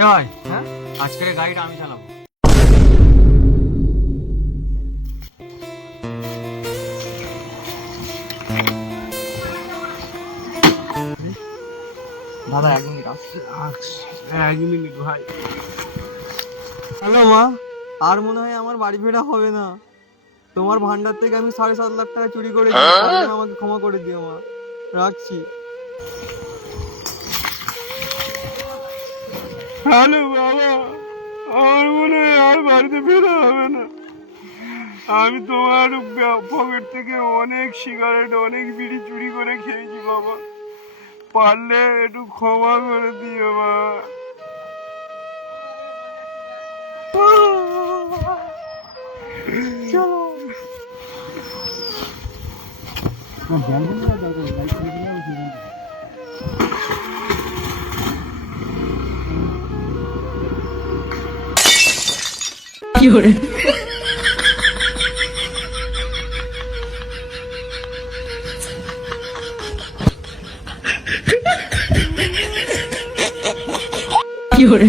ভাই, হ্যাঁ আজকের গাড়িটা আমি চালাবো। দাদা 1 মিনিট আসছে। 1 মিনিট ভাই। হ্যালো মা, আর মনে হয় আমার বাড়ি ফেরা হবে না। তোমার ভান্ডার থেকে আমি 7.5 লাখ টাকা চুরি করেছি, তার জন্য আমাকে ক্ষমা করে দিও মা। রাখছি। হ্যালো বাবা, আমার মনে হয় আর বাড়িতে ফেরা হবে না। আমি তোমার পকেট থেকে অনেক সিগারেট, অনেক বিড়ি চুরি করে খেয়েছি বাবা। পারলে একটু ক্ষমা করে দিও বাবা। চলো। কি hore কি hore